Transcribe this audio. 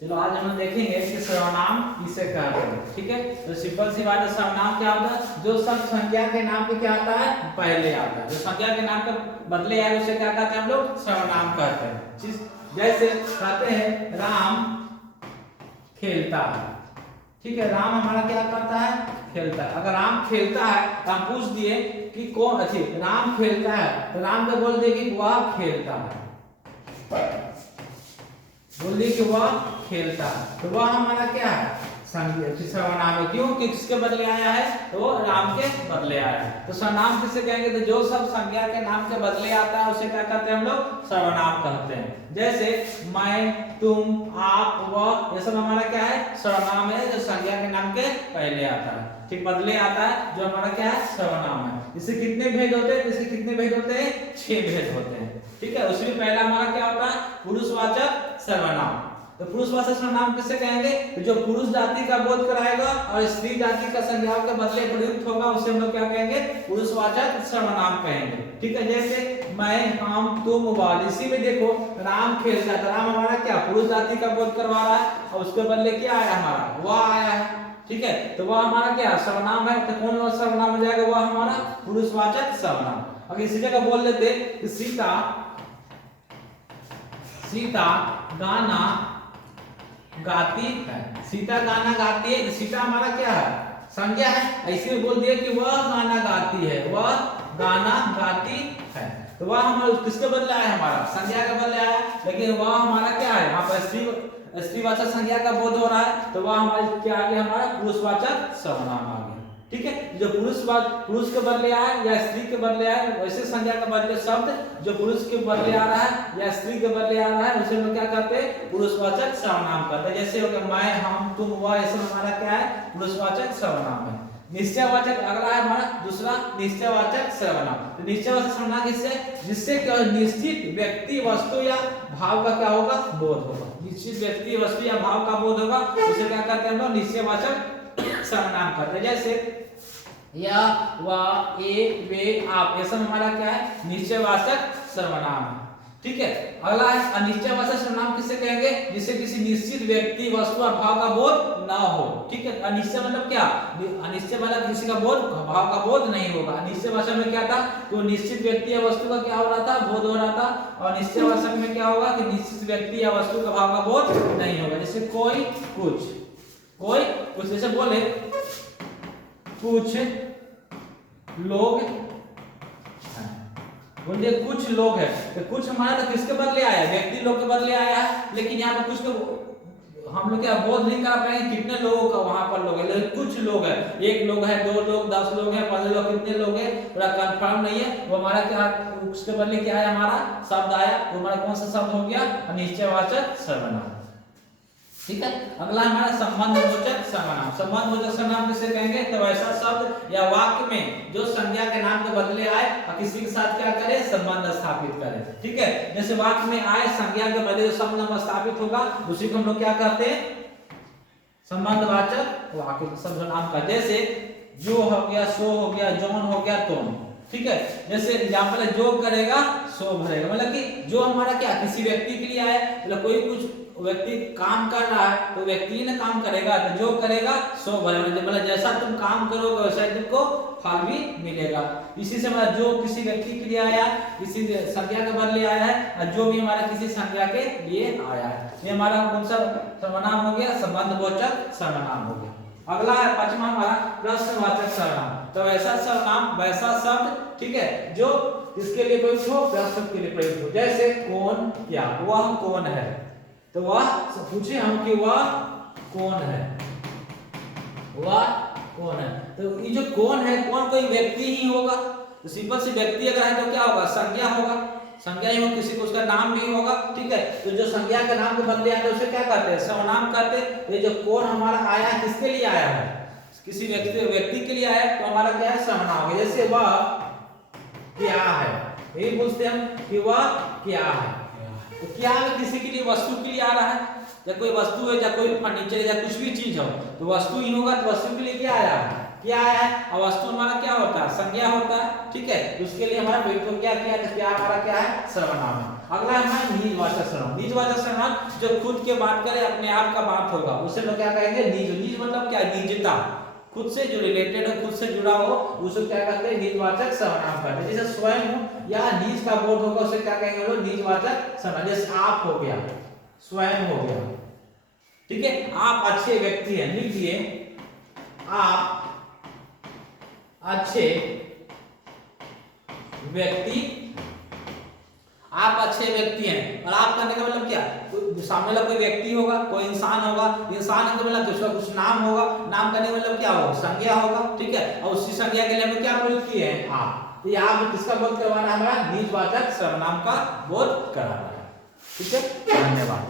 चलो आज हम देखेंगे कि सर्वनाम किसे कहते हैं। ठीक है, तो सिंपल सी बात है, सर्वनाम क्या होता है? जो सब संज्ञा के नाम पे क्या आता है? पहले आता है। जो संज्ञा के नाम के बदले आए उसे क्या कहते हैं हम लोग? सर्वनाम कहते हैं। जैसे कहते हैं राम खेलता है। ठीक है, राम हमारा क्या करता है? खेलता है। अगर राम खेलता है तो हम पूछ दिए कि कौन अच्छी राम खेलता है, तो राम को बोल दिए कि वह खेलता है, बोल दिए कि वह खेलता है, तो वह हमारा क्या है? सर्वनाम है। क्यों? किसके बदले आया है? तो राम के बदले आया है। तो सर्वनाम किसे कहेंगे? तो जो सब संज्ञा के नाम के बदले आता है उसे क्या कहते हैं हम लोग? सर्वनाम कहते हैं। जैसे मैं, तुम, आप, वह, ये सब हमारा क्या है? सर्वनाम है, जो संज्ञा के नाम के पहले आता है। ठीक, बदले आता है, जो हमारा क्या है? सर्वनाम है। इससे कितने भेद होते हैं? इससे कितने भेद होते हैं? 6 भेद होते हैं। ठीक है, उसमें पहला हमारा क्या होता है? पुरुषवाचक सर्वनाम। तो पुरुषवाचक सर्वनाम किसे कहेंगे? तो जो पुरुष जाति का बोध कराएगा और स्त्री जाति का संज्ञाओं के बदले प्रयुक्त होगा उसे हम लोग क्या कहेंगे? पुरुषवाचक सर्वनाम कहेंगे। ठीक है, जैसे मैं, हम, तुम, वह। इसी में देखो राम खेलता है, राम हमारा क्या? पुरुष जाति का बोध करवा रहा है और उसके बदले क्या आया? हमारा वह आया है। ठीक है, तो वह हमारा क्या? सर्वनाम है। तो कौन सर्वनाम हो जाएगा? वह हमारा पुरुषवाचक सर्वनाम। अगर इसी जगह बोल लेते कि सीता गाना गाती है। सीता गाना गाती है, सीता हमारा क्या है? संज्ञा है। ऐसे में बोल दिया कि वह गाना गाती है, वह गाना गाती है, तो वह हमारा किसके बदले आया? हमारा संज्ञा के बदले आया। लेकिन वह हमारा क्या है? यहाँ पर स्त्रीवाचक संज्ञा का बोध हो रहा है, तो वह हमारे क्या आ गया? हमारा पुरुषवाचक सर्वनाम आ गया। ठीक है, जो पुरुष के बदले आए या स्त्री के बदले आए, वैसे संज्ञा के बदले शब्द जो पुरुष के बदले आ रहा है या स्त्री के बदले आ रहा है उसे हम क्या कहते हैं? पुरुषवाचक सर्वनाम कहते हैं। जैसे हो गया मैं, हम, तुम, वह, ये सब हमारा क्या है? पुरुषवाचक सर्वनाम है। निश्चयवाचक अगला है हमारा दूसरा निश्चयवाचक सर्वनाम। तो निश्चयवाचक सर्वनाम किससे? जिससे क्या? निश्चित व्यक्ति, वस्तु या भाव का क्या होगा? बोध होगा। निश्चित व्यक्ति, वस्तु या भाव का बोध होगा उसे क्या कहते हैं हम लोग? निश्चयवाचक सर्वनाम करते हैं। जैसे या, वह, ए, वे, आप, ये सब हमारा क्या है? निश्चयवाचक सर्वनाम है। ठीक है, अगला है अनिश्चयवाचक सर्वनाम। किसे कहेंगे? जिससे किसी निश्चित व्यक्ति, वस्तु और भाव का बोध ना हो। ठीक है, अनिश्चय मतलब क्या? अनिश्चय मतलब किसी का बोध, भाव का बोध नहीं होगा। अनिश्चयवाचक में क्या था? तो निश्चित व्यक्ति या वस्तु का क्या हो रहा था? बोध हो रहा था। और निश्चयवाचक में क्या होगा? कि निश्चित व्यक्ति या वस्तु का भाव का बोध नहीं होगा। जैसे कोई कुछ, जैसे बोले कुछ लोग हैं, बोलिए कुछ लोग हैं, तो कुछ हमारा तो किसके बदले आया? व्यक्ति लोग के बदले आया है। लेकिन यहाँ पे कुछ को हम लोग क्या बोध नहीं कर पाएंगे कितने लोगों का वहां पर लोग है, लेकिन कुछ लोग है, 1 लोग है, 2 लोग, 10 लोग है, 15 लोग, कितने लोग है पूरा कंफर्म नहीं है। वो हमारा क्या, उसके बदले क्या है? हमारा शब्द आया, वो हमारा कौन सा शब्द हो गया? अनिश्चयवाचक सर्वनाम। ठीक है, अगला हमारा संबंधवाचक सर्वनाम। संबंधवाचक सर्वनाम किसे कहेंगे? तो ऐसा शब्द या वाक्य में जो संज्ञा के नाम के बदले आए और किसी के साथ क्या करे? संबंध स्थापित करे। ठीक है, जैसे वाक्य में आए संज्ञा के बदले जो संबंध स्थापित होगा उसी को हम लोग क्या कहते हैं? संबंधवाचक वाक्य सर्वनाम का। जैसे जो हो गया, सो हो गया, जौन हो गया, तुम। ठीक है, जैसे एग्जाम्पल है जो करेगा सो भरेगा, मतलब कि जो हमारा क्या किसी व्यक्ति के लिए आया, मतलब कोई कुछ व्यक्ति काम कर रहा है तो व्यक्ति ने काम करेगा, तो जो करेगा सो भरेगा, मतलब जैसा तुम काम करोगे वैसा ही तुमको फल भी मिलेगा। इसी से मतलब जो किसी व्यक्ति के लिए आया, किसी संज्ञा के बदले आया है, और जो भी हमारा किसी संज्ञा के लिए आया है, ये हमारा कौन सा सर्वनाम हो गया? संबंधवाचक सर्वनाम हो गया। अगला है 5वां हमारा प्रश्नवाचक सर्वनाम। तो ऐसा सर्वनाम, वैसा शब्द, ठीक है, जो किसके लिए प्रयुक्त हो? प्रश्न के लिए प्रयुक्त हो। जैसे कौन, क्या, वह कौन है, तो वह पूछे हम कि वह कौन है, वह कौन है। तो ये जो कौन है, कौन कोई व्यक्ति ही होगा। तो सिंपल से व्यक्ति अगर है तो क्या होगा? संज्ञा होगा, संज्ञा ही हो, किसी को उसका नाम भी होगा। ठीक है, तो जो संज्ञा के नाम के बदले आते हैं उसे क्या कहते हैं? सर्वनाम कहते हैं। ये जो कौन हमारा आया है किसके लिए आया है? किसी व्यक्ति के लिए आया है, तो हमारा क्या है? सर्वनाम है। जैसे वह क्या है, यही पूछते हम कि वह क्या है। तो क्या है? किसी के लिए, वस्तु के लिए आ रहा है, या कोई वस्तु है या कोई फर्नीचर या कुछ भी चीज हो तो वस्तु ही होगा, तो वस्तु के लिए क्या आया है? क्या आया है? और वस्तु हमारा क्या होता है? संज्ञा होता है। ठीक है, उसके लिए हमारा प्रयुक्त क्या किया? तो क्या हमारा क्या है? सर्वनाम है। अगला है हमारा निजवाचक सर्वनाम। निजवाचक सर्वनाम जो खुद के बात करे, अपने आप का बात होगा, उसे लोग क्या कहेंगे? निज। निज मतलब क्या? निजता, खुद से जो रिलेटेड हो, खुद से जुड़ा हो, उसे क्या कहते हैं? निजवाचक सर्वनाम कहते हैं। जैसे स्वयं हो या निज का बोध होगा, उसे क्या कहेंगे लोग? निजवाचक सर्वनाम। जैसे आप हो गया, स्वयं हो गया, ठीक है। आप अच्छे व्यक्ति हैं, लिख दिए आप अच्छे व्यक्ति, आप अच्छे व्यक्ति हैं। और आप करने का मतलब क्या? सामने वाला कोई व्यक्ति होगा, कोई इंसान होगा, इंसान का मतलब उसका कुछ नाम होगा, नाम करने का मतलब क्या होगा? संज्ञा होगा, ठीक है। और उसी संज्ञा के लिए हम क्या प्रयोग किए हैं? आप। तो यहाँ पे किसका बोध करवाना है? हमारा निजवाचक सर्वनाम का बोध कराना है, ठीक है। धन्यवाद।